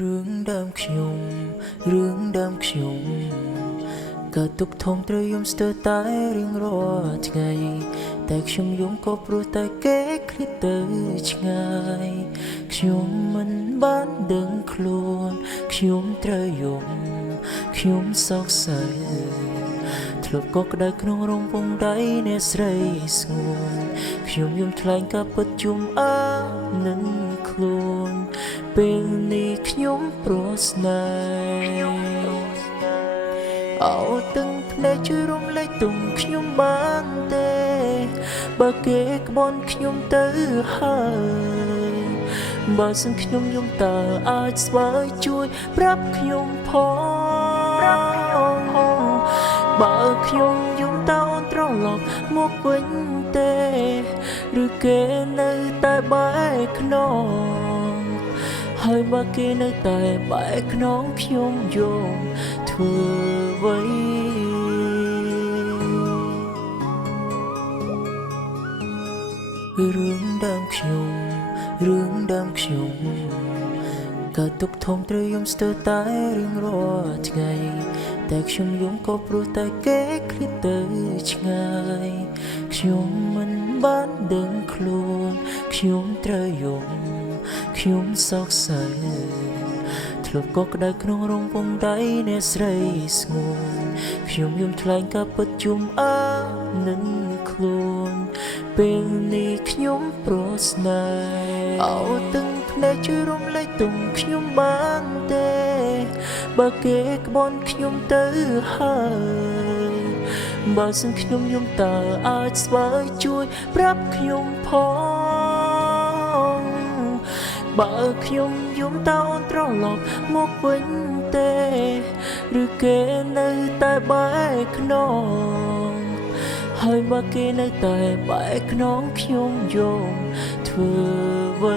រឿងដើមខ្ញុំរឿងដើមខ្ញុំក៏ទុកធំត្រូវយំស្ទើរតែរៀងរាល់ថ្ងៃតែខ្ញុំយំក៏ព្រោះតែគេឃ្លាតទៅឆ្ងាយខ្ញុំមិនបានដឹងខ្លួនខ្ញុំត្រូវយំខ្ញុំសោកសៅធ្លាប់ក៏ក្តៅក្នុងរងពងដៃអ្នកស្រីស្ងួនខ្ញុំយំថ្លែងការពិតជុំអើនឹងខ្លួនពេលនេះខ្ញុំប្រស្នេហ៍អោទាំងភ្នែកជួយរំលែកទុំខ្ញុំបានទេបើគេក្បន់ខ្ញុំទៅហើយបើសិនខ្ញុំយំតើអាចស្បើយជួយប្រាប់ខ្ញុំផងបើខ្ញុំយំតើអូនត្រឡប់មកវិញទេឬគេនៅតែបែកខ្នងហើយបើគេនៅតែបែកខ្នងខ្ញុំយំធ្វើអ្វីរឿងដើមខ្ញុំរឿងដើមខ្ញុំក៏ទុកធំត្រូវយំស្ទើរតែរៀងរាល់ថ្ងៃតែខ្ញុំយំក៏ព្រោះតែគេឃ្លាតទៅឆ្ងាយខ្ញុំមិនបានដឹងខ្លួនខ្ញុំត្រូវយំខ្ញុំសោកសៅធ្លាប់ក៏ក្តៅក្នុងរងពងដៃអ្នកស្រីស្ងួនខ្ញុំយំថ្លែងការពិតជុំអើនឹងខ្លួនពេលនេះខ្ញុំប្រស្នេហ៍អោទាំងភ្នែកជួយរំលែកទុំខ្ញុំបានទេបើគេក្បន់ខ្ញុំទៅហើយបើសិនខ្ញុំយំតើអាចស្បើយជួយប្រាប់ខ្ញុំផងបើខ្ញុំយំតើអូនត្រឡប់មកវិញទេឬគេនៅតែបែកខ្នងហើយបើគេនៅតែបែកខ្នងខ្ញុំយំធ្វើអ្វី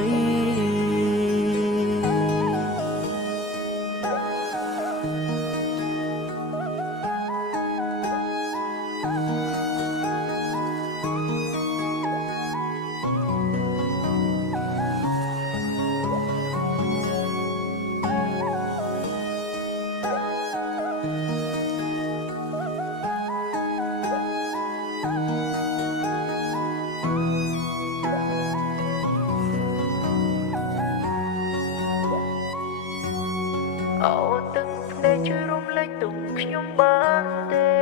អោទាំងភ្នែកជួយរំលែកទុំខ្ញុំបានទេ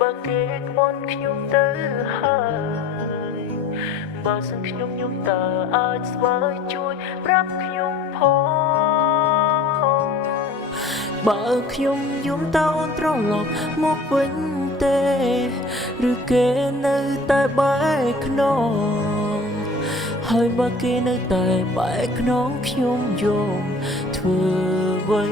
បើគេក្បន់ខ្ញុំទៅហើយបើសិនខ្ញុំយំតើអាចស្បើយជួយប្រាប់ខ្ញុំផងបើខ្ញុំយំតើអូនត្រឡប់មកវិញទេឬគេនៅតែបែកខ្នងហើយបើគេនៅតែបែកខ្នងខ្ញុំយំធ្វើអ្វី